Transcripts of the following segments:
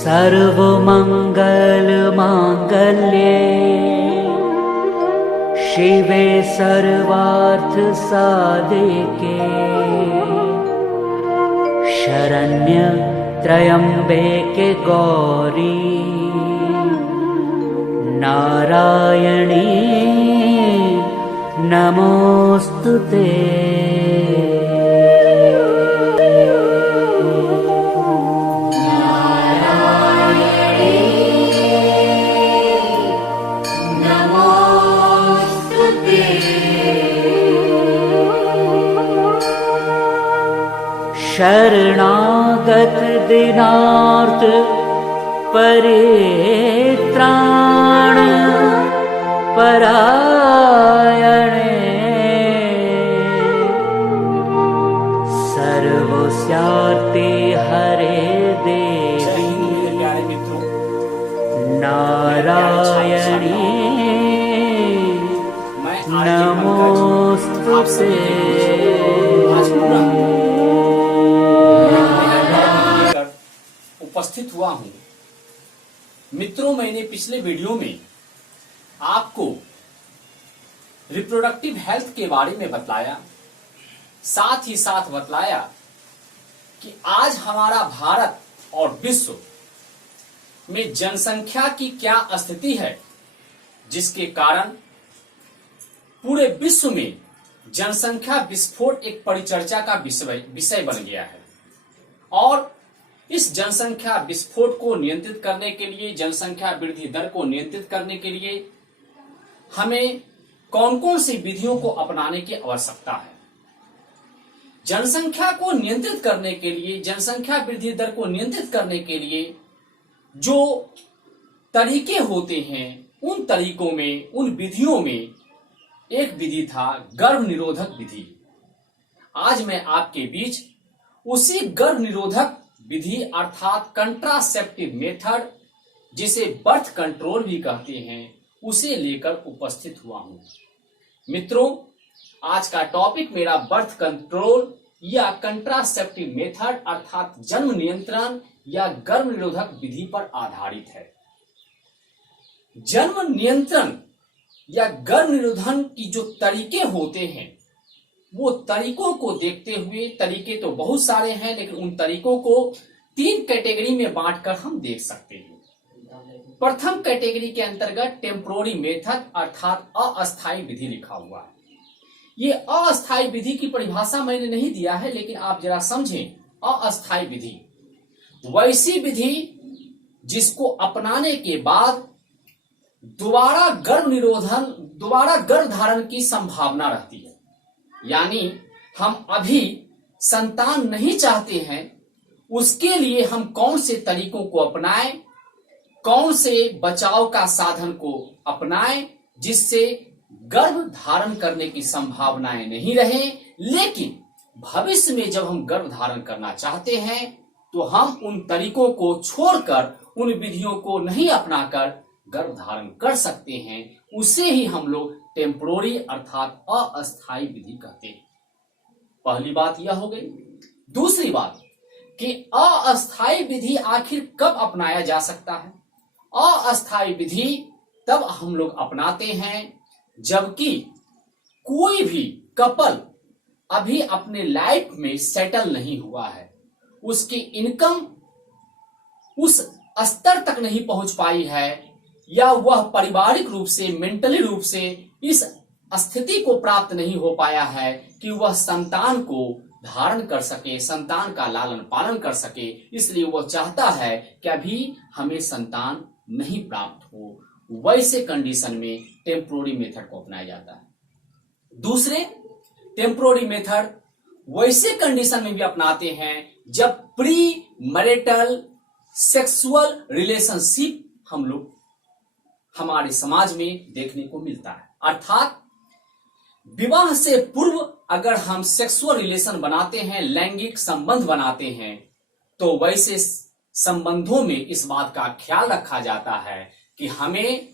सर्वमंगल मांगल्ये शिवे सर्वार्थ साधिके शरण्य त्र्यंबके गौरी नारायणी नमोस्तुते। शरणागत दीनार्थ परित्राण परायणे सर्वस्यार्थे हरे देवी नारायणी नमोस्तुते। उपस्थित हुआ हूं। मित्रों, मैंने पिछले वीडियो में आपको रिप्रोडक्टिव हेल्थ के बारे में बतलाया, साथ ही साथ बतलाया कि आज हमारा भारत और विश्व में जनसंख्या की क्या स्थिति है, जिसके कारण पूरे विश्व में जनसंख्या विस्फोट एक परिचर्चा का विषय बन गया है। और इस जनसंख्या विस्फोट को नियंत्रित करने के लिए, जनसंख्या वृद्धि दर को नियंत्रित करने के लिए हमें कौन कौन सी विधियों को अपनाने की आवश्यकता है। जनसंख्या को नियंत्रित करने के लिए, जनसंख्या वृद्धि दर को नियंत्रित करने के लिए जो तरीके होते हैं, उन तरीकों में, उन विधियों में एक विधि था गर्भ निरोधक विधि। आज मैं आपके बीच उसी गर्भ निरोधक विधि अर्थात कंट्रासेप्टिव मेथड, जिसे बर्थ कंट्रोल भी कहते हैं, उसे लेकर उपस्थित हुआ हूं। मित्रों, आज का टॉपिक मेरा बर्थ कंट्रोल या कंट्रासेप्टिव मेथड अर्थात जन्म नियंत्रण या गर्भ निरोधक विधि पर आधारित है। जन्म नियंत्रण या गर्भ निरोधन की जो तरीके होते हैं, वो तरीकों को देखते हुए, तरीके तो बहुत सारे हैं, लेकिन उन तरीकों को 3 कैटेगरी में बांटकर हम देख सकते हैं। प्रथम कैटेगरी के अंतर्गत टेम्पोररी मेथड अर्थात अस्थायी विधि लिखा हुआ है। ये अस्थायी विधि की परिभाषा मैंने नहीं दिया है, लेकिन आप जरा समझें। अस्थायी विधि वैसी विधि जिसको अपनाने के बाद दोबारा गर्भ धारण की संभावना रहती है। यानी हम अभी संतान नहीं चाहते हैं, उसके लिए हम कौन से तरीकों को अपनाएं, कौन से बचाव का साधन को अपनाएं, जिससे गर्भ धारण करने की संभावनाएं नहीं रहें, लेकिन भविष्य में जब हम गर्भ धारण करना चाहते हैं तो हम उन तरीकों को छोड़कर, उन विधियों को नहीं अपनाकर गर्भ धारण कर सकते हैं। उसे ही हम लोग टेम्पोररी अर्थात अस्थायी विधि कहते हैं। पहली बात यह हो गई। दूसरी बात कि अस्थायी विधि आखिर कब अपनाया जा सकता है। अस्थायी विधि तब हम लोग अपनाते हैं जबकि कोई भी कपल अभी अपने लाइफ में सेटल नहीं हुआ है, उसकी इनकम उस स्तर तक नहीं पहुंच पाई है, या वह पारिवारिक रूप से, मेंटली रूप से इस स्थिति को प्राप्त नहीं हो पाया है कि वह संतान को धारण कर सके, संतान का लालन पालन कर सके। इसलिए वह चाहता है कि अभी हमें संतान नहीं प्राप्त हो। वैसे कंडीशन में टेम्पोररी मेथड को अपनाया जाता है। दूसरे टेम्पोररी मेथड वैसे कंडीशन में भी अपनाते हैं जब प्री मैरिटल सेक्सुअल रिलेशनशिप हम लोग हमारे समाज में देखने को मिलता है। अर्थात विवाह से पूर्व अगर हम सेक्सुअल रिलेशन बनाते हैं, लैंगिक संबंध बनाते हैं, तो वैसे संबंधों में इस बात का ख्याल रखा जाता है कि हमें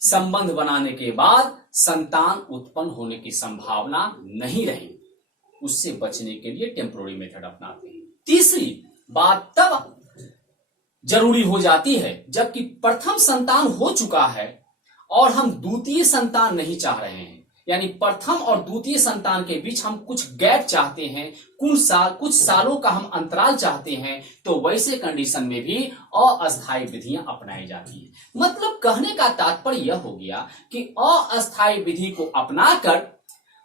संबंध बनाने के बाद संतान उत्पन्न होने की संभावना नहीं रही। उससे बचने के लिए टेम्पोररी मेथड अपनाते हैं। तीसरी बात तब जरूरी हो जाती है, जबकि प्रथम संतान हो चुका है और हम द्वितीय संतान नहीं चाह रहे हैं, यानी प्रथम और द्वितीय संतान के बीच हम कुछ गैप चाहते हैं, कुछ सालों का हम अंतराल चाहते हैं, तो वैसे कंडीशन में भी अस्थायी विधियां अपनाई जाती है। मतलब कहने का तात्पर्य यह हो गया कि अस्थायी विधि को अपनाकर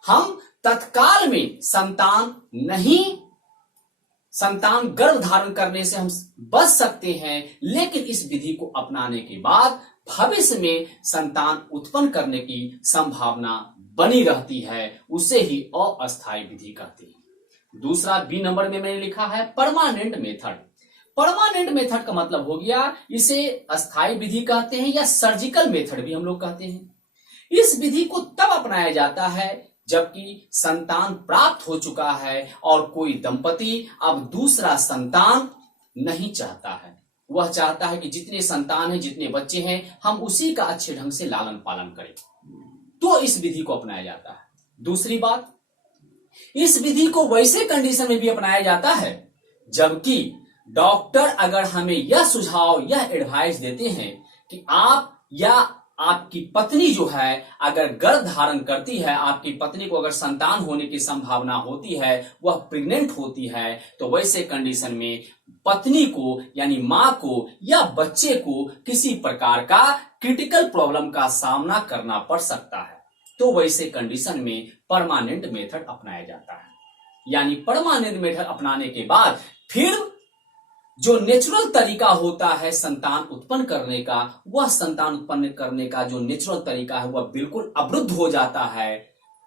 हम तत्काल में संतान गर्भ धारण करने से हम बच सकते हैं, लेकिन इस विधि को अपनाने के बाद भविष्य में संतान उत्पन्न करने की संभावना बनी रहती है, उसे ही अस्थायी विधि कहते हैं। दूसरा बी नंबर में मैंने लिखा है परमानेंट मेथड। परमानेंट मेथड का मतलब हो गया, इसे अस्थायी विधि कहते हैं या सर्जिकल मेथड भी हम लोग कहते हैं। इस विधि को तब अपनाया जाता है जबकि संतान प्राप्त हो चुका है और कोई दंपति अब दूसरा संतान नहीं चाहता है। वह चाहता है कि जितने संतान हैं, जितने बच्चे हैं, हम उसी का अच्छे ढंग से लालन पालन करें, तो इस विधि को अपनाया जाता है। दूसरी बात, इस विधि को वैसे कंडीशन में भी अपनाया जाता है जबकि डॉक्टर अगर हमें यह सुझाव, यह एडवाइस देते हैं कि आप या आपकी पत्नी जो है अगर गर्भ धारण करती है, आपकी पत्नी को अगर संतान होने की संभावना होती है, वह प्रेग्नेंट होती है, तो वैसे कंडीशन में पत्नी को यानी मां को या बच्चे को किसी प्रकार का क्रिटिकल प्रॉब्लम का सामना करना पड़ सकता है, तो वैसे कंडीशन में परमानेंट मेथड अपनाया जाता है। यानी परमानेंट मेथड अपनाने के बाद फिर जो नेचुरल तरीका होता है संतान उत्पन्न करने का, वह संतान उत्पन्न करने का जो नेचुरल तरीका है वह बिल्कुल अवरुद्ध हो जाता है।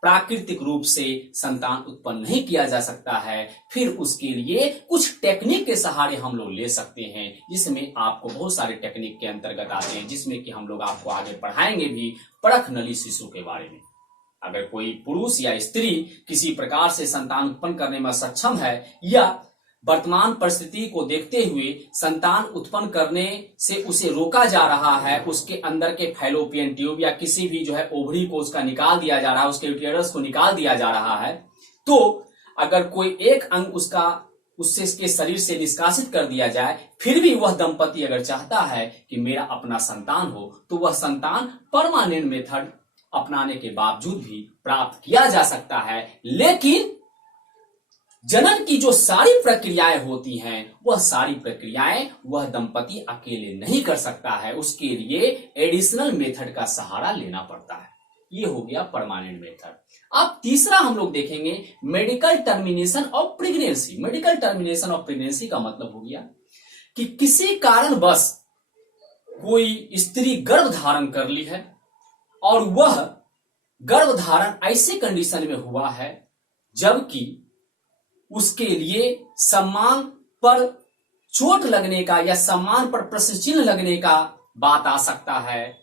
प्राकृतिक रूप से संतान उत्पन्न नहीं किया जा सकता है। फिर उसके लिए कुछ टेक्निक के सहारे हम लोग ले सकते हैं, जिसमें आपको बहुत सारे टेक्निक के अंतर्गत आते हैं, जिसमें कि हम लोग आपको आगे पढ़ाएंगे भी परख नली शिशु के बारे में। अगर कोई पुरुष या स्त्री किसी प्रकार से संतान उत्पन्न करने में सक्षम है या वर्तमान परिस्थिति को देखते हुए संतान उत्पन्न करने से उसे रोका जा रहा है, उसके अंदर के फैलोपियन ट्यूब या किसी भी जो है ओवरी को उसका निकाल दिया जा रहा है, उसके यूटेरस को निकाल दिया जा रहा है, तो अगर कोई एक अंग उससे इसके शरीर से निष्कासित कर दिया जाए, फिर भी वह दंपति अगर चाहता है कि मेरा अपना संतान हो, तो वह संतान परमानेंट मेथड अपनाने के बावजूद भी प्राप्त किया जा सकता है। लेकिन जनन की जो सारी प्रक्रियाएं होती हैं, वह सारी प्रक्रियाएं वह दंपति अकेले नहीं कर सकता है, उसके लिए एडिशनल मेथड का सहारा लेना पड़ता है। ये हो गया परमानेंट मेथड। अब तीसरा हम लोग देखेंगे medical termination of pregnancy. Medical termination of pregnancy का मतलब हो गया कि किसी कारणवश कोई स्त्री गर्भ धारण कर ली है और वह गर्भ धारण ऐसे कंडीशन में हुआ है जबकि उसके लिए सम्मान पर चोट लगने का या सम्मान पर प्रश्न चिन्ह लगने का बात आ सकता है।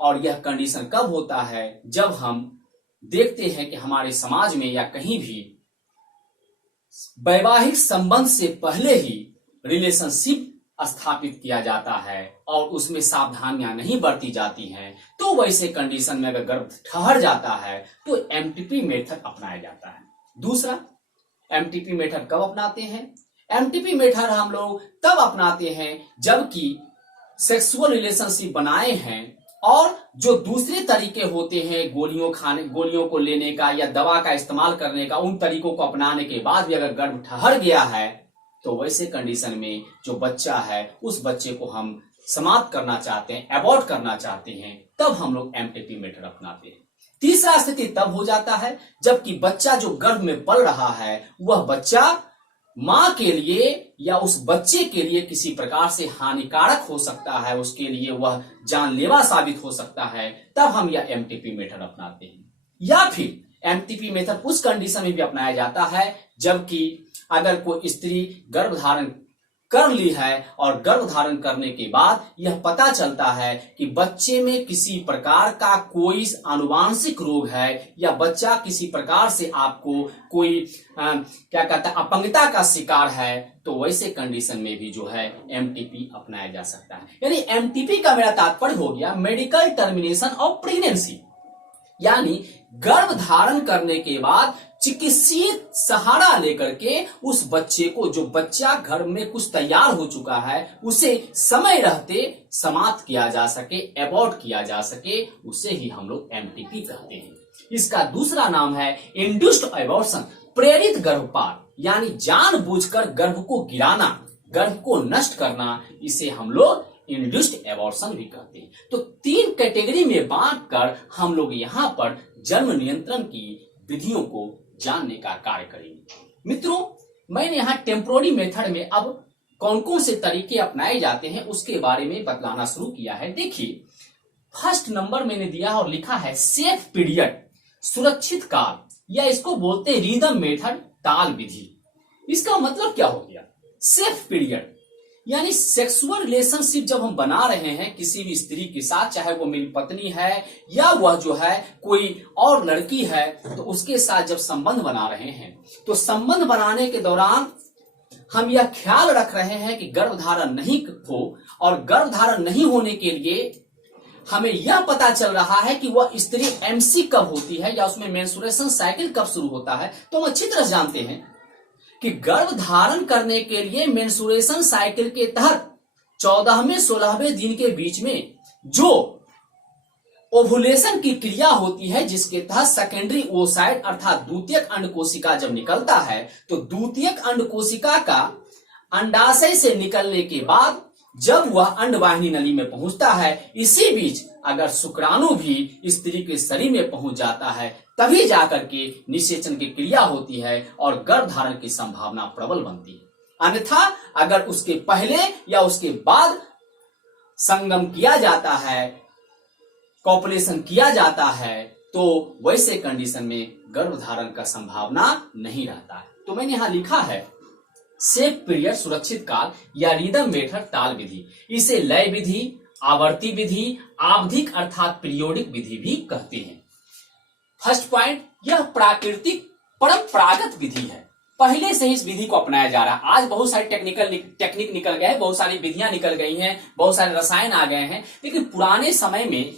और यह कंडीशन कब होता है? जब हम देखते हैं कि हमारे समाज में या कहीं भी वैवाहिक संबंध से पहले ही रिलेशनशिप स्थापित किया जाता है और उसमें सावधानियां नहीं बरती जाती हैं, तो वैसे कंडीशन में अगर गर्भ ठहर जाता है तो एमटीपी मेथड अपनाया जाता है। दूसरा, एमटीपी मेथड कब अपनाते हैं? एमटीपी मेथड हम लोग तब अपनाते हैं जबकि सेक्सुअल रिलेशनशिप बनाए हैं और जो दूसरे तरीके होते हैं गोलियों को लेने का या दवा का इस्तेमाल करने का, उन तरीकों को अपनाने के बाद भी अगर गर्भ ठहर गया है, तो वैसे कंडीशन में जो बच्चा है उस बच्चे को हम समाप्त करना चाहते हैं, अबॉर्ट करना चाहते हैं, तब हम लोग एमटीपी मेथड अपनाते हैं। तीसरा स्थिति तब हो जाता है जबकि बच्चा जो गर्भ में पल रहा है वह बच्चा मां के लिए या उस बच्चे के लिए किसी प्रकार से हानिकारक हो सकता है, उसके लिए वह जानलेवा साबित हो सकता है, तब हम यह एमटीपी मेथड अपनाते हैं। या फिर एमटीपी मेथड उस कंडीशन में भी अपनाया जाता है जबकि अगर कोई स्त्री गर्भ धारण कर ली है और गर्भ धारण करने के बाद यह पता चलता है कि बच्चे में किसी प्रकार का कोई आनुवांशिक रोग है या बच्चा किसी प्रकार से आपको कोई अपंगता का शिकार है, तो वैसे कंडीशन में भी जो है एमटीपी अपनाया जा सकता है। यानी एमटीपी का मेरा तात्पर्य हो गया मेडिकल टर्मिनेशन ऑफ प्रेगनेंसी, यानी गर्भ धारण करने के बाद चिकित्सीय सहारा लेकर के उस बच्चे को, जो बच्चा घर में कुछ तैयार हो चुका है, उसे समय रहते समाप्त किया जा सके, एबॉर्ट किया जा सके, उसे ही हम लोग एमटीपी कहते हैं। इसका दूसरा नाम है इंड्यूस्ड एबॉर्शन, प्रेरित गर्भपात, यानी जानबूझकर गर्भ को गिराना, गर्भ को नष्ट करना, इसे हम लोग इंड्यूस्ड एबॉर्शन भी कहते हैं। तो 3 कैटेगरी में बांटकर हम लोग यहाँ पर जन्म नियंत्रण की विधियों को जानने का कार्य करेंगे। मित्रों, मैंने यहाँ टेम्पोररी मेथड में अब कौन कौन से तरीके अपनाए जाते हैं उसके बारे में बतलाना शुरू किया है। देखिए, फर्स्ट नंबर मैंने दिया और लिखा है सेफ पीरियड, सुरक्षित काल, या इसको बोलते हैं रिदम मेथड, ताल विधि। इसका मतलब क्या हो गया? सेफ पीरियड यानी सेक्सुअल रिलेशनशिप जब हम बना रहे हैं किसी भी स्त्री के साथ, चाहे वो मेरी पत्नी है या वह जो है कोई और लड़की है, तो उसके साथ जब संबंध बना रहे हैं, तो संबंध बनाने के दौरान हम यह ख्याल रख रहे हैं कि गर्भधारण नहीं हो, और गर्भधारण नहीं होने के लिए हमें यह पता चल रहा है कि वह स्त्री एमसी कब होती है या उसमें मेंस्ट्रुएशन साइकिल कब शुरू होता है। तो हम अच्छी तरह जानते हैं कि गर्भ धारण करने के लिए मेंस्ट्रुएशन साइकिल के तहत 14वें 16वें दिन के बीच में जो ओवुलेशन की क्रिया होती है, जिसके तहत सेकेंडरी ओसाइट अर्थात द्वितीयक अंड कोशिका जब निकलता है, तो द्वितीयक अंड कोशिका का अंडाशय से निकलने के बाद जब वह अंडवाहिनी नली में पहुंचता है, इसी बीच अगर शुक्राणु भी स्त्री के शरीर में पहुंच जाता है, तभी जाकर के निषेचन की क्रिया होती है और गर्भधारण की संभावना प्रबल बनती है। अन्यथा अगर उसके पहले या उसके बाद संगम किया जाता है, कॉपुलेशन किया जाता है, तो वैसे कंडीशन में गर्भधारण का संभावना नहीं रहता है। तो मैंने यहां लिखा है सेफ पीरियड, सुरक्षित काल, या रिदम मेथड, ताल विधि। इसे लय विधि, आवर्ती विधि, आवधिक अर्थात पीरियोडिक विधि भी कहते हैं। फर्स्ट पॉइंट, यह प्राकृतिक परंपरागत विधि है। पहले से ही इस विधि को अपनाया जा रहा है। आज बहुत सारी टेक्निक निकल गए हैं, बहुत सारी विधियां निकल गई हैं, बहुत सारे रसायन आ गए हैं, लेकिन पुराने समय में,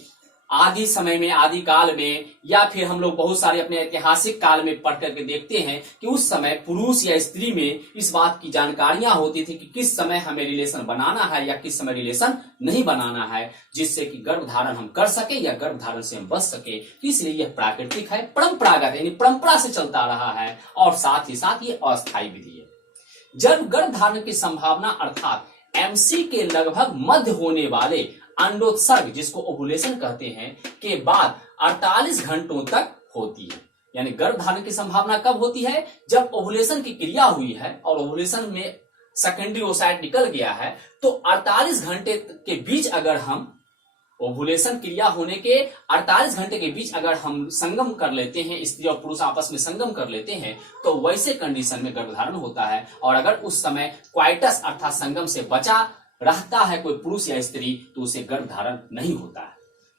आदि काल में, या फिर हम लोग बहुत सारे अपने ऐतिहासिक काल में पढ़ करके देखते हैं कि उस समय पुरुष या स्त्री में इस बात की जानकारियां होती थी कि किस समय हमें रिलेशन बनाना है या किस समय रिलेशन नहीं बनाना है, जिससे कि गर्भधारण हम कर सके या गर्भधारण से हम बच सके। इसलिए यह प्राकृतिक है, परंपरागत यानी परंपरा से चलता रहा है, और साथ ही साथ ये अस्थायी विधि है। जब गर्भधारण की संभावना अर्थात एमसी के लगभग मध्य होने वाले अंडोत्सर्ग, जिसको ओवुलेशन कहते हैं, के बाद 48 घंटों तक होती है। यानी गर्भधारण की संभावना कब होती है? जब ओवुलेशन की क्रिया हुई है और ओवुलेशन में सेकेंडरी ओसाइट निकल गया है, तो 48 घंटे के बीच अगर हम ओवुलेशन क्रिया होने के 48 घंटे के बीच अगर हम संगम कर लेते हैं, स्त्री और पुरुष आपस में संगम कर लेते हैं, तो वैसे कंडीशन में गर्भधारण होता है। और अगर उस समय क्वाइटस अर्थात संगम से बचा रहता है कोई पुरुष या स्त्री, तो उसे गर्भधारण नहीं होता है।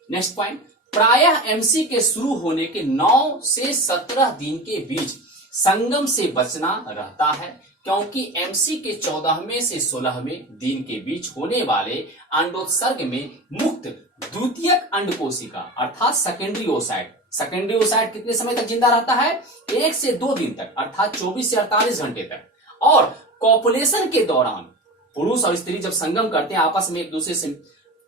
नेक्स्ट पॉइंट, प्रायः एमसी के शुरू होने के 9 से 17 दिन के बीच संगम से बचना रहता है, क्योंकि एमसी के 14वें से 16वें दिन के बीच होने वाले अंडोत्सर्ग में मुक्त द्वितीयक अंड कोशिका अर्थात सेकेंडरी ओसाइट कितने समय तक जिंदा रहता है? 1 से 2 दिन तक, अर्थात 24 से 48 घंटे तक। और कॉपुलेशन के दौरान पुरुष और स्त्री जब संगम करते हैं, आपस में एक दूसरे से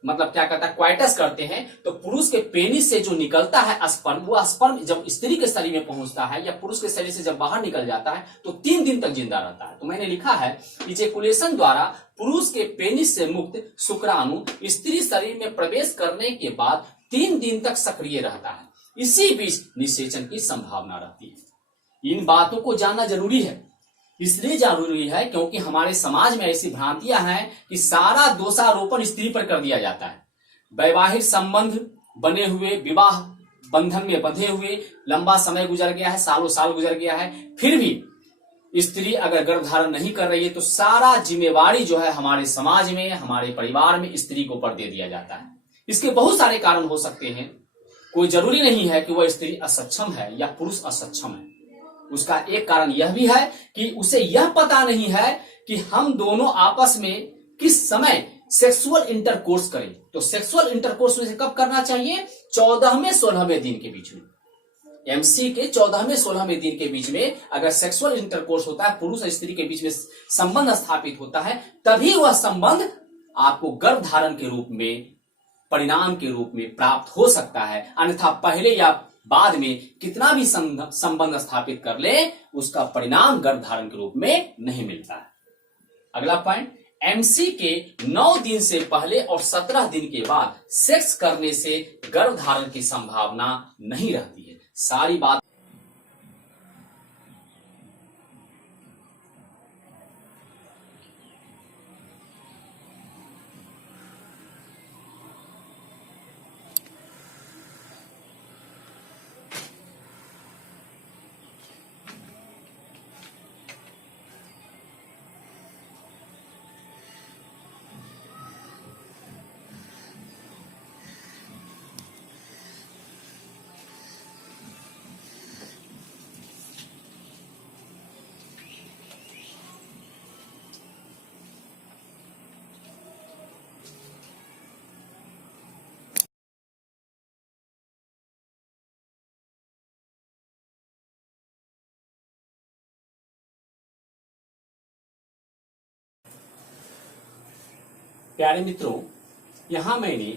मतलब क्या करता है, क्वाइटस करते हैं, तो पुरुष के पेनिस से जो निकलता है स्पर्म, वो स्पर्म जब स्त्री के शरीर में पहुंचता है या पुरुष के शरीर से जब बाहर निकल जाता है, तो 3 दिन तक जिंदा रहता है। तो मैंने लिखा है इजेकुलेशन द्वारा पुरुष के पेनिस से मुक्त शुक्राणु स्त्री शरीर में प्रवेश करने के बाद 3 दिन तक सक्रिय रहता है। इसी बीच निषेचन की संभावना रहती है। इन बातों को जानना जरूरी है, इसलिए जरूरी है क्योंकि हमारे समाज में ऐसी भ्रांतियां हैं कि सारा दोषारोपण स्त्री पर कर दिया जाता है। वैवाहिक संबंध बने हुए, विवाह बंधन में बंधे हुए लंबा समय गुजर गया है, सालों साल गुजर गया है, फिर भी स्त्री अगर गर्भधारण नहीं कर रही है, तो सारा जिम्मेवारी जो है हमारे समाज में, हमारे परिवार में स्त्री को ऊपर दे दिया जाता है। इसके बहुत सारे कारण हो सकते हैं, कोई जरूरी नहीं है कि वह स्त्री असक्षम है या पुरुष असक्षम है। उसका एक कारण यह भी है कि उसे यह पता नहीं है कि हम दोनों आपस में किस समय सेक्सुअल इंटरकोर्स करें। तो सेक्सुअल इंटरकोर्स में कब करना चाहिए? 14वें 16वें दिन के बीच में। एमसी के 14वें 16वें दिन के बीच में अगर सेक्सुअल इंटरकोर्स होता है, पुरुष और स्त्री के बीच में संबंध स्थापित होता है, तभी वह संबंध आपको गर्भ धारण के रूप में, परिणाम के रूप में प्राप्त हो सकता है। अन्यथा पहले या बाद में कितना भी संबंध स्थापित कर ले, उसका परिणाम गर्भ धारण के रूप में नहीं मिलता है। अगला पॉइंट, एमसी के 9 दिन से पहले और 17 दिन के बाद सेक्स करने से गर्भ धारण की संभावना नहीं रहती है। सारी बात प्यारे मित्रों, यहां मैंने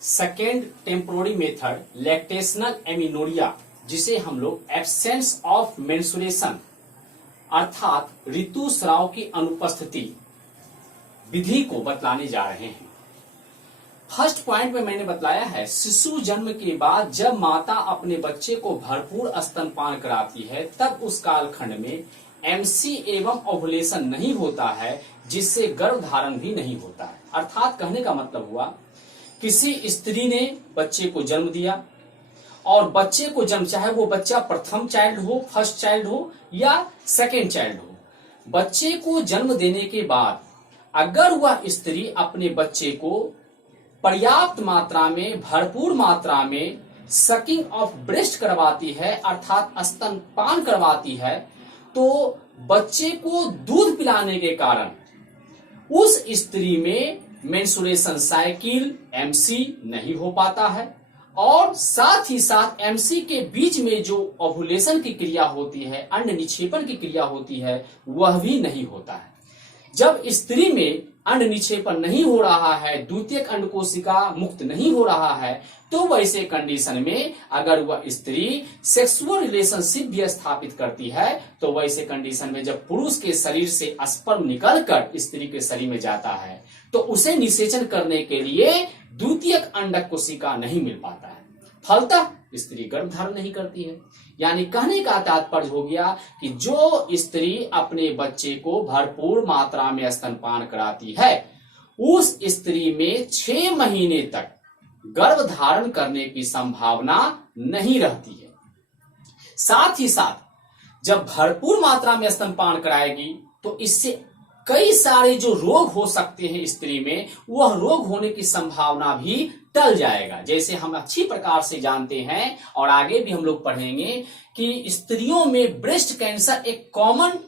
second temporary method lactational amenorrhoea, जिसे हम लोग एब्सेंस ऑफ मेंस्ट्रुएशन अर्थात ऋतुस्राव की अनुपस्थिति विधि को बतलाने जा रहे हैं। फर्स्ट पॉइंट में मैंने बतलाया है, शिशु जन्म के बाद जब माता अपने बच्चे को भरपूर स्तनपान कराती है, तब उस कालखंड में एमसी एवं ओवुलेशन नहीं होता है, जिससे गर्भ धारण भी नहीं होता है। अर्थात कहने का मतलब हुआ, किसी स्त्री ने बच्चे को जन्म दिया और बच्चे को जन्म, चाहे वो बच्चा प्रथम चाइल्ड हो, फर्स्ट चाइल्ड हो या सेकेंड चाइल्ड हो, बच्चे को जन्म देने के बाद अगर वह स्त्री अपने बच्चे को पर्याप्त मात्रा में, भरपूर मात्रा में सकिंग ऑफ ब्रेस्ट करवाती है, अर्थात स्तनपान करवाती है, तो बच्चे को दूध पिलाने के कारण उस स्त्री में मेंस्ट्रुएशन साइकिल एमसी नहीं हो पाता है, और साथ ही साथ एमसी के बीच में जो ओवुलेशन की क्रिया होती है, अंड निक्षेपण की क्रिया होती है, वह भी नहीं होता है। जब स्त्री में अंड निक्षेपण नहीं हो रहा है, द्वितीयक अंड कोशिका मुक्त नहीं हो रहा है, तो वैसे कंडीशन में अगर वह स्त्री सेक्सुअल रिलेशनशिप भी स्थापित करती है, तो वैसे कंडीशन में जब पुरुष के शरीर से स्पर्म निकलकर स्त्री के शरीर में जाता है, तो उसे निषेचन करने के लिए द्वितीयक अंडक कोशिका नहीं मिल पाता है, फलतः स्त्री गर्भ धारण नहीं करती है। यानी कहने का तात्पर्य हो गया कि जो स्त्री अपने बच्चे को भरपूर मात्रा में स्तनपान कराती है, उस स्त्री में 6 महीने तक गर्भ धारण करने की संभावना नहीं रहती है। साथ ही साथ जब भरपूर मात्रा में स्तनपान कराएगी, तो इससे कई सारे जो रोग हो सकते हैं स्त्री में, वह रोग होने की संभावना भी टल जाएगा। जैसे हम अच्छी प्रकार से जानते हैं और आगे भी हम लोग पढ़ेंगे कि स्त्रियों में ब्रेस्ट कैंसर एक कॉमन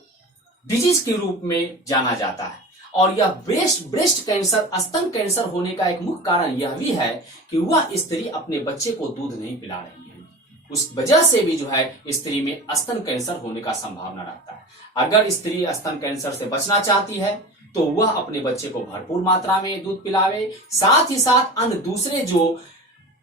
डिजीज के रूप में जाना जाता है, और यह ब्रेस्ट कैंसर, स्तन कैंसर होने का एक मुख्य कारण यह भी है कि वह स्त्री अपने बच्चे को दूध नहीं पिला रही है। उस वजह से भी जो है स्त्री में स्तन कैंसर होने का संभावना रहता है। अगर स्त्री स्तन कैंसर से बचना चाहती है, तो वह अपने बच्चे को भरपूर मात्रा में दूध पिलावे, साथ ही साथ अन्य दूसरे जो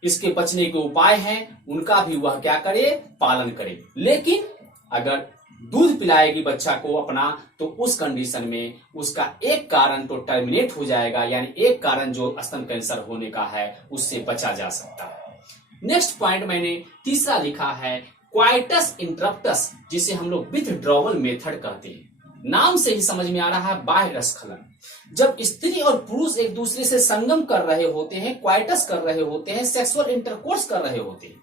इसके बचने के उपाय हैं, उनका भी वह क्या करे, पालन करे। लेकिन अगर दूध पिलाएगी बच्चा को अपना, तो उस कंडीशन में उसका एक कारण तो टर्मिनेट हो जाएगा, यानी एक कारण जो स्तन कैंसर होने का है, उससे बचा जा सकता है। नेक्स्ट पॉइंट मैंने तीसरा लिखा है, क्वाइटस इंटरप्टस, जिसे हम लोग विथड्रॉवल मेथड कहते हैं। नाम से ही समझ में आ रहा है, बाह्य रसस्खलन। जब स्त्री और पुरुष एक दूसरे से संगम कर रहे होते हैं, क्वाइटस कर रहे होते हैं, सेक्सुअल इंटरकोर्स कर रहे होते हैं,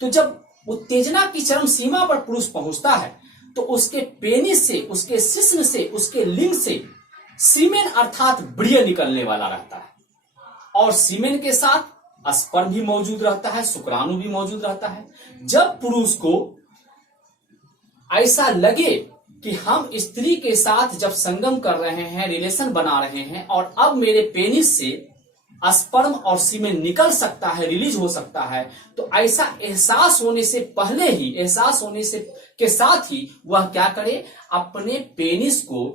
तो जब उत्तेजना की चरम सीमा पर पुरुष पहुंचता है, तो उसके पेनिस से, उसके शिश्न से, उसके लिंग से सीमेन अर्थात ब्रिय निकलने वाला रहता है, और सीमेन के साथ स्पर्म भी मौजूद रहता है, शुक्राणु भी मौजूद रहता है। जब पुरुष को ऐसा लगे कि हम स्त्री के साथ जब संगम कर रहे हैं, रिलेशन बना रहे हैं, और अब मेरे पेनिस से स्पर्म और सीमेन निकल सकता है, रिलीज हो सकता है, तो ऐसा एहसास होने से पहले ही, एहसास होने से के साथ ही वह क्या करे, अपने पेनिस को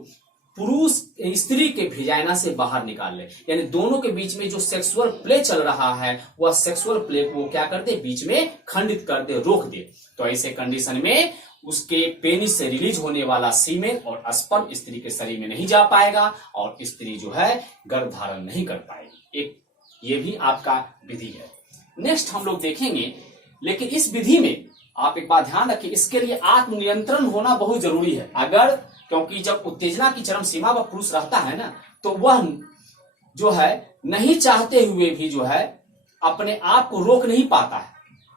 पुरुष स्त्री के भेजाइना से बाहर निकाल ले। यानी दोनों के बीच में जो सेक्सुअल प्ले चल रहा है, वह सेक्सुअल प्ले को क्या कर दे, बीच में खंडित कर दे, रोक दे। तो ऐसे कंडीशन में उसके पेनिस से रिलीज होने वाला सीमेन और स्पर्म स्त्री के शरीर में नहीं जा पाएगा और स्त्री जो है गर्भ धारण नहीं कर पाएगी। एक ये भी आपका विधि है। नेक्स्ट हम लोग देखेंगे, लेकिन इस विधि में आप एक बात ध्यान रखिए, इसके लिए आत्मनियंत्रण होना बहुत जरूरी है। अगर, क्योंकि जब उत्तेजना की चरम सीमा पर पुरुष रहता है ना, तो वह जो है नहीं चाहते हुए भी जो है अपने आप को रोक नहीं पाता है,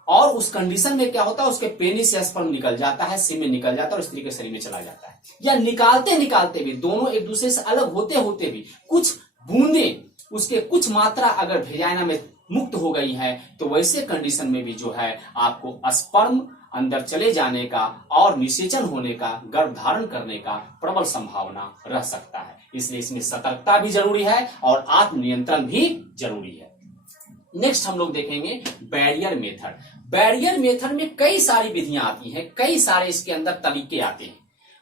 और उस कंडीशन में क्या होता है, उसके पेनिस से स्पर्म निकल जाता है, सीमेन निकल जाता है और स्त्री के शरीर में चला जाता है। या निकालते निकालते भी, दोनों एक दूसरे से अलग होते होते भी कुछ बूंदे, उसके कुछ मात्रा अगर भेजाइना में मुक्त हो गई है, तो वैसे कंडीशन में भी जो है आपको स्पर्म अंदर चले जाने का और निषेचन होने का, गर्भ धारण करने का प्रबल संभावना रह सकता है। इसलिए इसमें सतर्कता भी जरूरी है और आत्मनियंत्रण भी जरूरी है। नेक्स्ट हम लोग देखेंगे बैरियर मेथड। बैरियर मेथड में कई सारी विधियां आती हैं, कई सारे इसके अंदर तरीके आते हैं।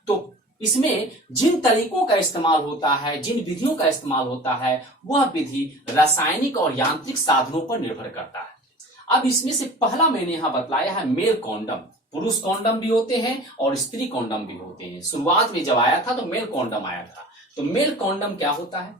तो इसमें जिन तरीकों का इस्तेमाल होता है, जिन विधियों का इस्तेमाल होता है, वह विधि रासायनिक और यांत्रिक साधनों पर निर्भर करता है। अब इसमें से पहला मैंने यहां बतलाया है मेल कॉन्डम। पुरुष कॉन्डम भी होते हैं और स्त्री कॉन्डम भी होते हैं। शुरुआत में जब आया था तो मेल कॉन्डम आया था। तो मेल कॉन्डम क्या होता है,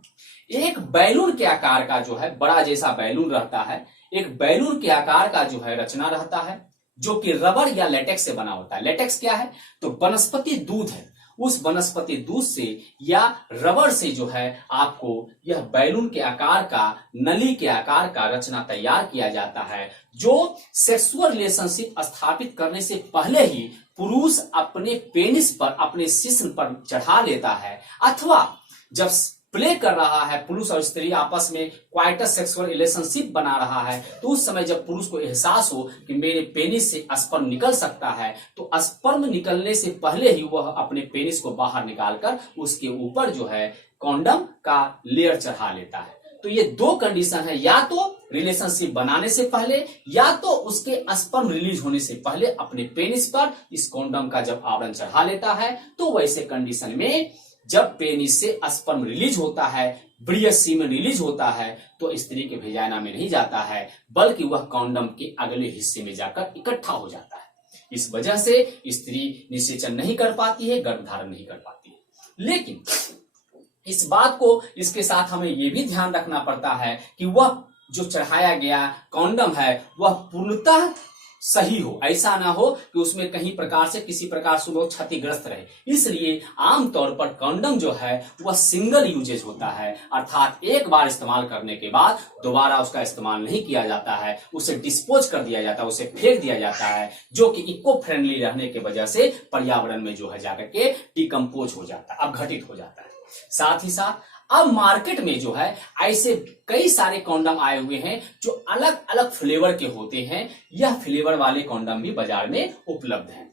एक बैलून के आकार का जो है, बड़ा जैसा बैलून रहता है, एक बैलून के आकार का जो है रचना रहता है, जो कि रबर या लेटेक्स से बना होता है। लेटेक्स क्या है, तो वनस्पति दूध है। उस वनस्पति दूध से या रबर से जो है आपको यह बैलून के आकार का, नली के आकार का रचना तैयार किया जाता है, जो सेक्सुअल रिलेशनशिप स्थापित करने से पहले ही पुरुष अपने पेनिस पर, अपने शिश्न पर चढ़ा लेता है, अथवा जब प्ले कर रहा है, पुरुष और स्त्री आपस में क्वाइटस सेक्सुअल रिलेशनशिप बना रहा है, तो उस समय जब पुरुष को एहसास हो कि मेरे पेनिस से स्पर्म निकल सकता है, तो स्पर्म निकलने से पहले ही वह अपने पेनिस को बाहर निकालकर उसके ऊपर जो है कॉन्डम का लेयर चढ़ा लेता है। तो ये दो कंडीशन है, या तो रिलेशनशिप बनाने से पहले या तो उसके स्पर्म रिलीज होने से पहले अपने पेनिस पर इस कॉन्डम का जब आवरण चढ़ा लेता है, तो वैसे कंडीशन में जब पेनिस से स्पर्म रिलीज होता है, ब्रियस सीमेन रिलीज होता है, तो स्त्री के वेजाइना में नहीं जाता है, बल्कि वह कॉन्डम के अगले हिस्से में जाकर इकट्ठा हो जाता है। इस वजह से स्त्री निषेचन नहीं कर पाती है, गर्भ धारण नहीं कर पाती है। लेकिन इस बात को, इसके साथ हमें यह भी ध्यान रखना पड़ता है कि वह जो चढ़ाया गया कॉन्डम है वह पूर्णतः सही हो। ऐसा ना हो कि उसमें कहीं प्रकार से, किसी प्रकार से वो क्षतिग्रस्त रहे। इसलिए आमतौर पर कॉन्डम जो है वह सिंगल यूजेज होता है, अर्थात एक बार इस्तेमाल करने के बाद दोबारा उसका इस्तेमाल नहीं किया जाता है, उसे डिस्पोज कर दिया जाता है, उसे फेंक दिया जाता है, जो कि इको फ्रेंडली रहने की वजह से पर्यावरण में जो है जाकर के डिकम्पोज हो जाता है, अपघटित हो जाता है। साथ ही साथ अब मार्केट में जो है ऐसे कई सारे कॉन्डम आए हुए हैं जो अलग अलग फ्लेवर के होते हैं। यह फ्लेवर वाले कॉन्डम भी बाजार में उपलब्ध हैं।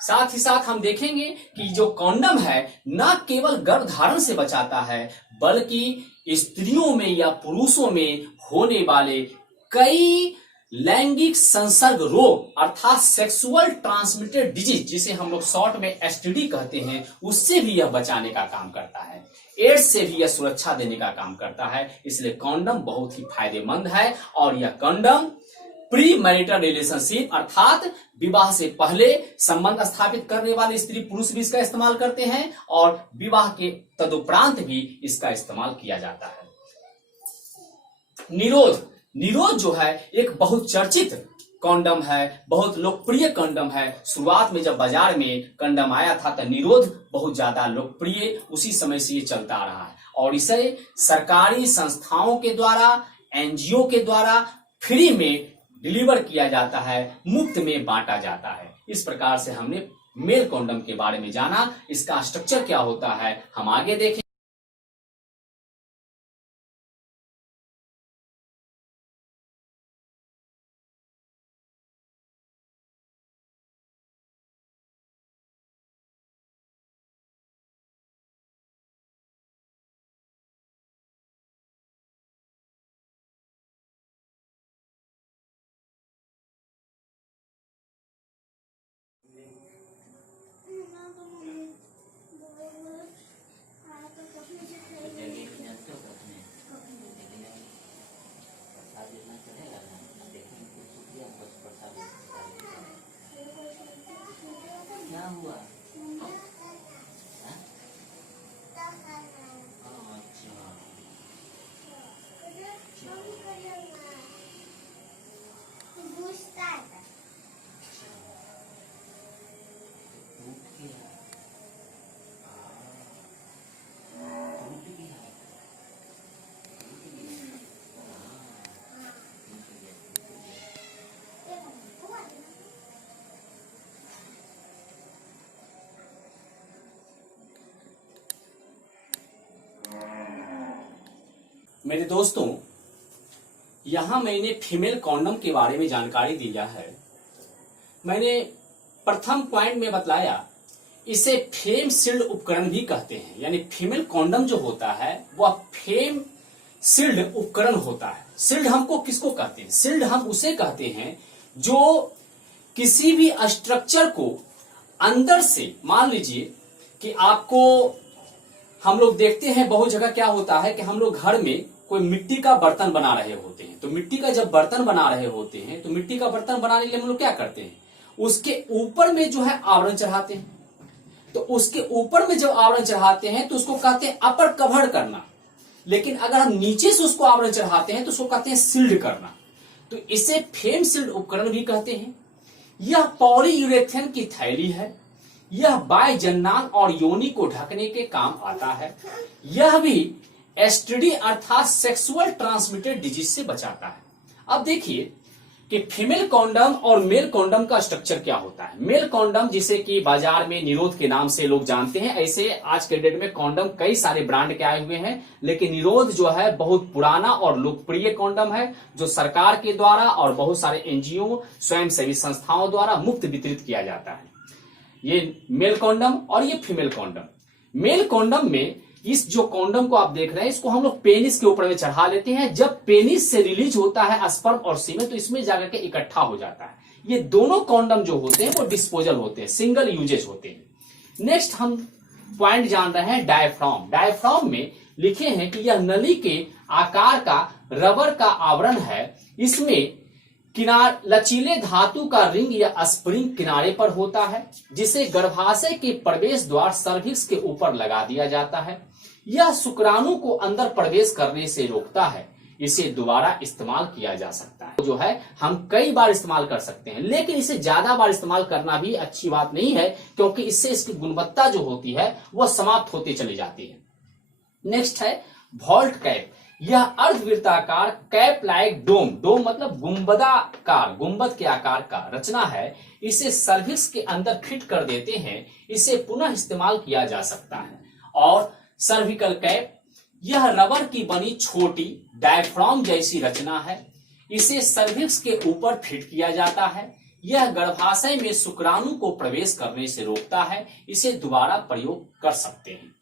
साथ ही साथ हम देखेंगे कि जो कॉन्डम है न केवल गर्भ धारण से बचाता है, बल्कि स्त्रियों में या पुरुषों में होने वाले कई लैंगिक संसर्ग रोग, अर्थात सेक्सुअल ट्रांसमिटेड डिजीज, जिसे हम लोग शॉर्ट में एसटीडी कहते हैं, उससे भी यह बचाने का काम करता है। एड्स से भी यह सुरक्षा देने का काम करता है। इसलिए कॉन्डम बहुत ही फायदेमंद है। और यह कॉन्डम प्री मैरिटल रिलेशनशिप, अर्थात विवाह से पहले संबंध स्थापित करने वाले स्त्री पुरुष भी इसका इस्तेमाल करते हैं, और विवाह के तदुपरांत भी इसका इस्तेमाल किया जाता है। निरोध जो है एक बहुत चर्चित कॉन्डम है, बहुत लोकप्रिय कॉन्डम है। शुरुआत में जब बाजार में कॉन्डम आया था तो निरोध बहुत ज्यादा लोकप्रिय, उसी समय से ये चलता आ रहा है, और इसे सरकारी संस्थाओं के द्वारा, एनजीओ के द्वारा फ्री में डिलीवर किया जाता है, मुफ्त में बांटा जाता है। इस प्रकार से हमने मेल कॉन्डम के बारे में जाना। इसका स्ट्रक्चर क्या होता है हम आगे देखें। मेरे दोस्तों, यहां मैंने फीमेल कॉन्डम के बारे में जानकारी दिया है। मैंने प्रथम पॉइंट में बतलाया, इसे फेम सील्ड उपकरण भी कहते हैं। यानी फीमेल कॉन्डम जो होता है वह फेम सील्ड उपकरण होता है। सील्ड हमको किसको कहते हैं? सील्ड हम उसे कहते हैं जो किसी भी स्ट्रक्चर को अंदर से, मान लीजिए कि आपको, हम लोग देखते हैं बहुत जगह क्या होता है कि हम लोग घर में कोई मिट्टी का बर्तन बना रहे होते हैं। तो मिट्टी का जब बर्तन बना रहे होते हैं तो मिट्टी का बर्तन बनाने के लिए हम लोग क्या करते हैं, उसके ऊपर में जो है आवरण चढ़ाते हैं। तो उसके ऊपर में जब आवरण चढ़ाते हैं तो उसको कहते हैं अपर कवर करना। लेकिन अगर हम नीचे से उसको आवरण चढ़ाते हैं तो उसको कहते हैं सील्ड करना। तो इसे फेम सील्ड उपकरण भी कहते हैं। यह पॉलीयूरेथेन की थैली है। यह बाह्यजननांग और योनि को ढकने के काम आता है। यह भी एसटीडी अर्थात सेक्सुअल ट्रांसमिटेड डिजीज से बचाता है। अब देखिए कि फीमेल कॉन्डम और मेल कॉन्डम का स्ट्रक्चर क्या होता है। मेल कॉन्डम जिसे कि बाजार में निरोध के नाम से लोग जानते हैं, ऐसे आज के डेट में कॉन्डम कई सारे ब्रांड के आए हुए हैं। लेकिन निरोध जो है बहुत पुराना और लोकप्रिय कॉन्डम है, जो सरकार के द्वारा और बहुत सारे एनजीओ, स्वयंसेवी संस्थाओं द्वारा मुफ्त वितरित किया जाता है। ये मेल कॉन्डम और ये फीमेल कॉन्डम। मेल कॉन्डम में इस जो कॉन्डम को आप देख रहे हैं, इसको हम लोग पेनिस के ऊपर में चढ़ा लेते हैं। जब पेनिस से रिलीज होता है स्पर्म और सीमेन, तो इसमें जाकर के इकट्ठा हो जाता है। ये दोनों कॉन्डम जो होते हैं वो डिस्पोजल होते हैं, सिंगल यूजेज होते हैं। नेक्स्ट हम पॉइंट जान रहे हैं डायफ्राम। डायफ्राम में लिखे हैं कि यह नली के आकार का रबर का आवरण है। इसमें किनार लचीले धातु का रिंग या स्प्रिंग किनारे पर होता है, जिसे गर्भाशय के प्रवेश द्वार सर्विक्स के ऊपर लगा दिया जाता है। यह शुक्राणु को अंदर प्रवेश करने से रोकता है। इसे दोबारा इस्तेमाल किया जा सकता है। जो है हम कई बार इस्तेमाल कर सकते हैं, लेकिन इसे ज्यादा बार इस्तेमाल करना भी अच्छी बात नहीं है, क्योंकि इससे इसकी गुणवत्ता जो होती है वह समाप्त होती चली जाती है। नेक्स्ट है वॉल्ट कैप। यह अर्धवृत्ताकार कैप लाइक डोम, डोम मतलब गुंबदाकार, गुंबद के आकार का रचना है। इसे सर्विक्स के अंदर फिट कर देते हैं। इसे पुनः इस्तेमाल किया जा सकता है। और सर्विकल कैप, यह रबर की बनी छोटी डायफ्राम जैसी रचना है। इसे सर्विक्स के ऊपर फिट किया जाता है। यह गर्भाशय में शुक्राणु को प्रवेश करने से रोकता है। इसे दोबारा प्रयोग कर सकते हैं।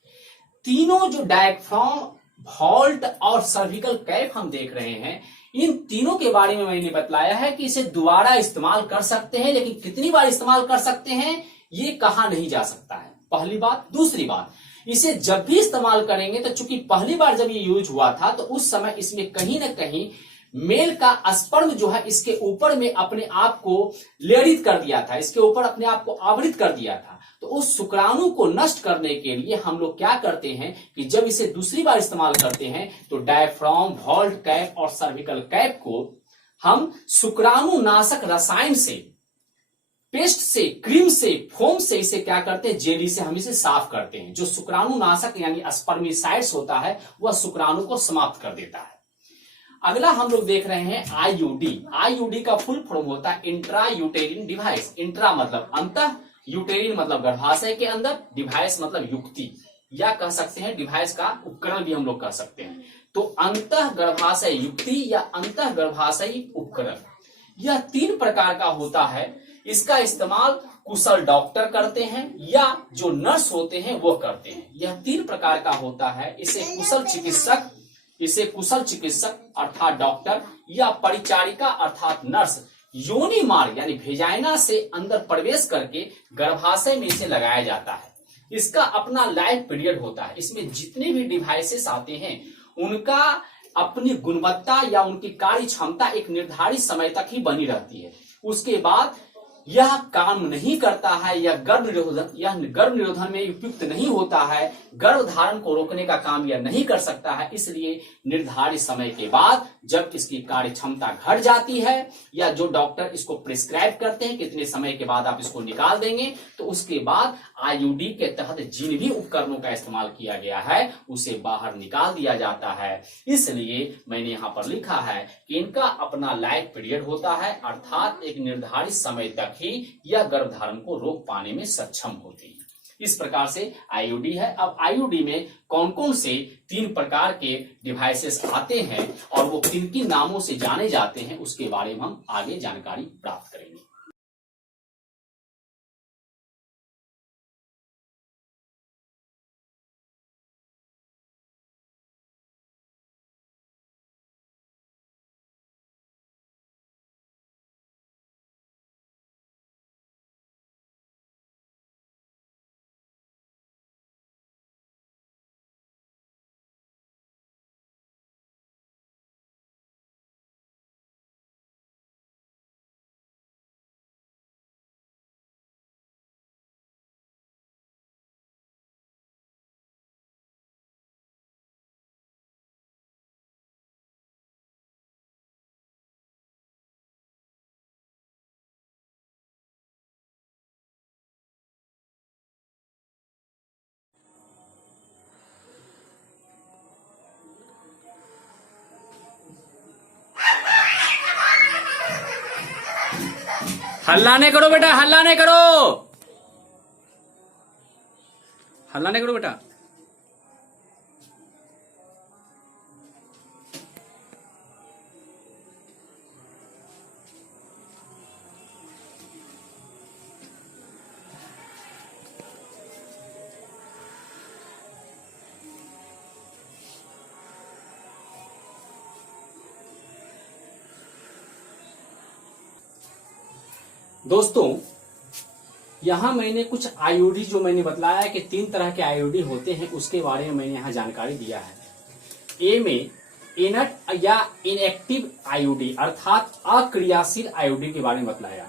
तीनों जो डायफ्राम, वॉल्ट और सर्विकल कैप हम देख रहे हैं, इन तीनों के बारे में मैंने बतलाया है कि इसे दोबारा इस्तेमाल कर सकते हैं, लेकिन कितनी बार इस्तेमाल कर सकते हैं ये कहा नहीं जा सकता है, पहली बात। दूसरी बात, इसे जब भी इस्तेमाल करेंगे तो चूंकि पहली बार जब ये यूज हुआ था तो उस समय इसमें कहीं ना कहीं मेल का स्पर्म जो है इसके ऊपर में अपने आप को लेडित कर दिया था, इसके ऊपर अपने आप को आवृत कर दिया था। तो उस शुक्राणु को नष्ट करने के लिए हम लोग क्या करते हैं कि जब इसे दूसरी बार इस्तेमाल करते हैं तो डायफ्राम, वॉल्ट कैप और सर्विकल कैप को हम शुक्राणु नाशक रसायन से, पेस्ट से, क्रीम से, फोम से इसे क्या करते हैं, जेली से हम इसे साफ करते हैं। जो शुक्राणु नाशक यानी स्पर्मिसाइड्स होता है वह शुक्राणु को समाप्त कर देता है। अगला हम लोग देख रहे हैं आईयूडी। आईयूडी का फुल फॉर्म होता है इंट्रा यूटेरिन डिवाइस। इंट्रा मतलब अंतः, यूटेरिन मतलब गर्भाशय के अंदर, डिवाइस मतलब युक्ति, या कह सकते हैं डिवाइस का उपकरण भी हम लोग कह सकते हैं। तो अंतः गर्भाशय युक्ति या अंतः गर्भाशयी उपकरण, यह 3 प्रकार का होता है। इसका इस्तेमाल कुशल डॉक्टर करते हैं या जो नर्स होते हैं वो करते हैं। यह 3 प्रकार का होता है। इसे कुशल चिकित्सक अर्थात डॉक्टर या परिचारिका अर्थात नर्स योनि मार्ग यानी भेजाइना से अंदर प्रवेश करके गर्भाशय में इसे लगाया जाता है। इसका अपना लाइफ पीरियड होता है। इसमें जितने भी डिवाइसेस आते हैं उनका अपनी गुणवत्ता या उनकी कार्य क्षमता एक निर्धारित समय तक ही बनी रहती है। उसके बाद यह काम नहीं करता है, यह गर्भ निरोधन में उपयुक्त नहीं होता है, गर्भ धारण को रोकने का काम यह नहीं कर सकता है। इसलिए निर्धारित समय के बाद जब इसकी कार्य क्षमता घट जाती है या जो डॉक्टर इसको प्रिस्क्राइब करते हैं कितने समय के बाद आप इसको निकाल देंगे, तो उसके बाद आईयूडी के तहत जिन भी उपकरणों का इस्तेमाल किया गया है उसे बाहर निकाल दिया जाता है। इसलिए मैंने यहाँ पर लिखा है कि इनका अपना लाइफ पीरियड होता है, अर्थात एक निर्धारित समय तक ही यह गर्भधारण को रोक पाने में सक्षम होती है। इस प्रकार से आईयूडी है। अब आईयूडी में कौन कौन से 3 प्रकार के डिवाइसेस आते हैं और वो किन किन नामों से जाने जाते हैं उसके बारे में हम आगे जानकारी प्राप्त करेंगे। हल्ला नहीं करो बेटा, हल्ला नहीं करो, हल्ला नहीं करो बेटा। दोस्तों, यहां मैंने कुछ आईयूडी जो मैंने बतलाया कि 3 तरह के आईयूडी होते हैं उसके बारे में मैंने यहां जानकारी दिया है। ए में इनर्ट या इनएक्टिव आईयूडी अर्थात अक्रियाशील आईयूडी के बारे में बतलाया।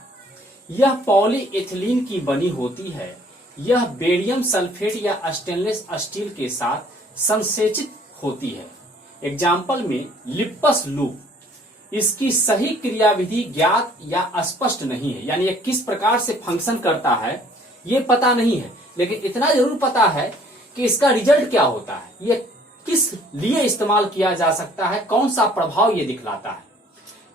यह पॉलीएथिलीन की बनी होती है। यह बेरियम सल्फेट या स्टेनलेस स्टील के साथ संसेचित होती है। एग्जाम्पल में लिप्पस लूप। इसकी सही क्रियाविधि ज्ञात या स्पष्ट नहीं है, यानी ये किस प्रकार से फंक्शन करता है ये पता नहीं है, लेकिन इतना जरूर पता है कि इसका रिजल्ट क्या होता है, ये किस लिए इस्तेमाल किया जा सकता है, कौन सा प्रभाव ये दिखलाता है।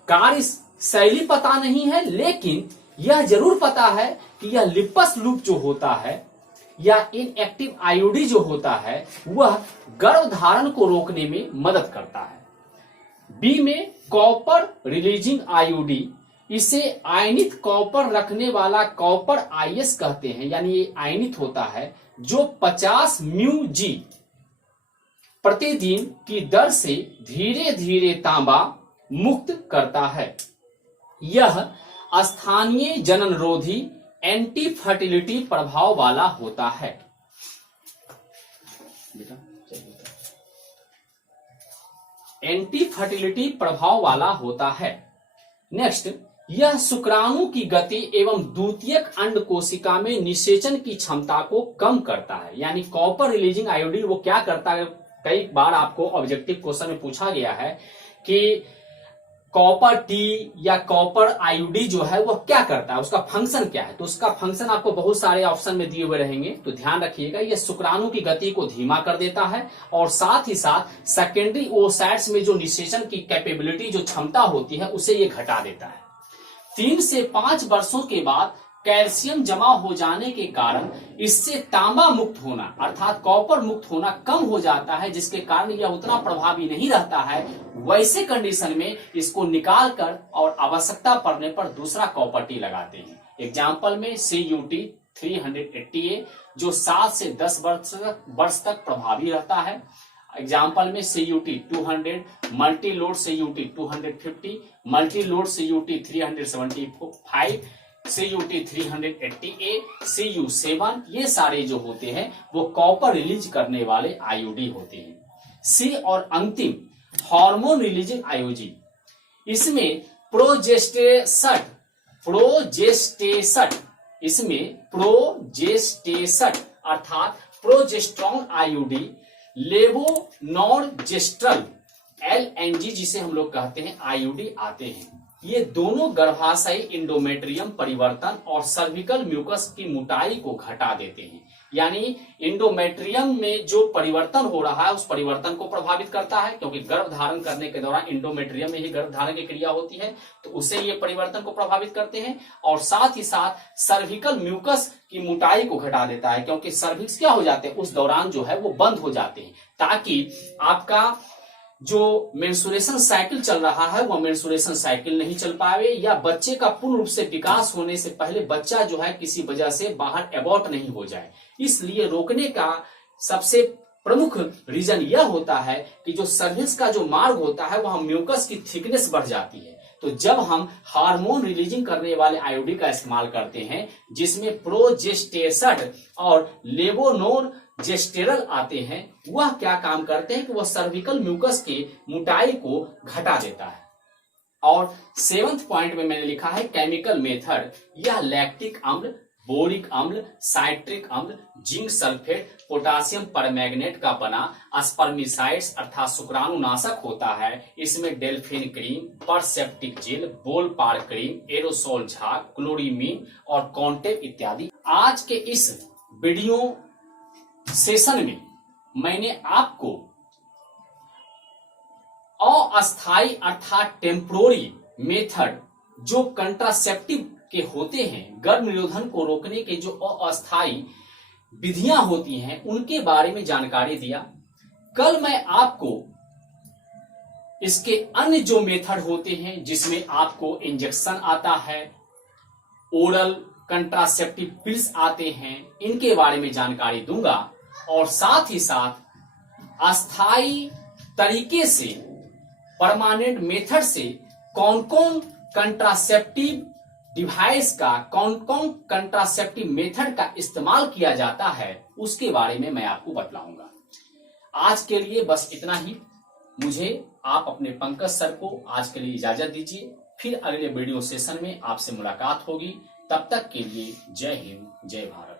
कार्य शैली पता नहीं है, लेकिन यह जरूर पता है कि यह लिप्पस लूप जो होता है या इनएक्टिव आईयूडी जो होता है वह गर्भधारण को रोकने में मदद करता है। बी में कॉपर रिलीजिंग आईयूडी। इसे आयनित कॉपर रखने वाला कॉपर आईएस कहते हैं, यानी ये आयनित होता है जो 50 म्यू जी प्रतिदिन की दर से धीरे धीरे तांबा मुक्त करता है। यह स्थानीय जननरोधी एंटी फर्टिलिटी प्रभाव वाला होता है। एंटी फर्टिलिटी प्रभाव वाला होता है। नेक्स्ट, यह शुक्राणु की गति एवं द्वितीयक अंड कोशिका में निषेचन की क्षमता को कम करता है। यानी कॉपर रिलीजिंग आयोडीन वो क्या करता है, कई बार आपको ऑब्जेक्टिव क्वेश्चन में पूछा गया है कि कॉपर टी या कॉपर आईयूडी जो है वह क्या करता है, उसका फंक्शन क्या है। तो उसका फंक्शन आपको बहुत सारे ऑप्शन में दिए हुए रहेंगे, तो ध्यान रखिएगा। यह शुक्राणु की गति को धीमा कर देता है और साथ ही साथ सेकेंडरी ओसाइट्स में जो निषेचन की कैपेबिलिटी, जो क्षमता होती है, उसे ये घटा देता है। 3 से 5 वर्षों के बाद कैल्शियम जमा हो जाने के कारण इससे तांबा मुक्त होना अर्थात कॉपर मुक्त होना कम हो जाता है, जिसके कारण यह उतना प्रभावी नहीं रहता है। वैसे कंडीशन में इसको निकाल कर और आवश्यकता पड़ने पर दूसरा कॉपर टी लगाते हैं। एग्जाम्पल में CUT 380A जो 7 से 10 वर्ष तक प्रभावी रहता है। एग्जाम्पल में CUT 200, multi load CUT 250, multi load CUT 375, CUT 380A, CU7, ये सारे जो होते हैं वो कॉपर रिलीज करने वाले आईयूडी होते हैं। सी और अंतिम हार्मोन रिलीजिंग आईयूडी, इसमें प्रोजेस्टेरोन प्रोजेस्टेशन, इसमें प्रोजेस्टेशन अर्थात प्रोजेस्ट्रॉन आईयूडी, लेवोनॉर्जेस्ट्रल LNG जिसे हम लोग कहते हैं आईयूडी आते हैं। ये दोनों गर्भाशयी इंडोमेट्रियम परिवर्तन और सर्विकल म्यूकस की मोटाई को घटा देते हैं। यानी इंडोमेट्रियम में जो परिवर्तन हो रहा है उस परिवर्तन को प्रभावित करता है, क्योंकि गर्भ धारण करने के दौरान इंडोमेट्रियम में ही गर्भ धारण की क्रिया होती है, तो उससे ये परिवर्तन को प्रभावित करते हैं। और साथ ही साथ सर्विकल म्यूकस की मोटाई को घटा देता है, क्योंकि सर्विक्स क्या हो जाते हैं उस दौरान जो है वो बंद हो जाते हैं, ताकि आपका जो मेंस्ट्रुएशन साइकिल चल रहा है वह मेंस्ट्रुएशन साइकिल नहीं चल पावे, या बच्चे का पूर्ण रूप से विकास होने से पहले बच्चा जो है किसी वजह से बाहर एबॉर्ट नहीं हो जाए। इसलिए रोकने का सबसे प्रमुख रीजन यह होता है कि जो सर्विक्स का जो मार्ग होता है वहां म्यूकस की थिकनेस बढ़ जाती है। तो जब हम हार्मोन रिलीजिंग करने वाले आईयूडी का इस्तेमाल करते हैं जिसमें प्रोजेस्टेशन और लेवोनॉर्जेस्ट्रल आते हैं, वह क्या काम करते हैं कि वह सर्विकल म्यूकस के मोटाई को घटा देता है। और 7th पॉइंट में मैंने लिखा है केमिकल मेथड। यह लैक्टिक अम्ल, बोरिक अम्ल, साइट्रिक अम्ल, जिंक सल्फेट, पोटासियम परमैंगनेट का बना स्पर्मिसाइड्स अर्थात शुक्राणुनाशक होता है। इसमें डेल्फिन क्रीम, परसेप्टिक जेल, बोल पार क्रीम, एरोसोल झाग, क्लोरीमीन और कॉन्टेप इत्यादि। आज के इस वीडियो सेशन में मैंने आपको अस्थायी अर्थात टेम्पोररी मेथड जो कंट्रासेप्टिव के होते हैं, गर्भ निरोधन को रोकने के जो अस्थायी विधियां होती हैं उनके बारे में जानकारी दिया। कल मैं आपको इसके अन्य जो मेथड होते हैं जिसमें आपको इंजेक्शन आता है, ओरल कंट्रासेप्टिव पिल्स आते हैं, इनके बारे में जानकारी दूंगा। और साथ ही साथ अस्थायी तरीके से, परमानेंट मेथड से कौन कौन कंट्रासेप्टिव डिवाइस का, कौन कौन कंट्रासेप्टिव मेथड का इस्तेमाल किया जाता है उसके बारे में मैं आपको बतलाऊंगा। आज के लिए बस इतना ही। मुझे आप अपने पंकज सर को आज के लिए इजाजत दीजिए। फिर अगले वीडियो सेशन में आपसे मुलाकात होगी। तब तक के लिए जय हिंद, जय भारत।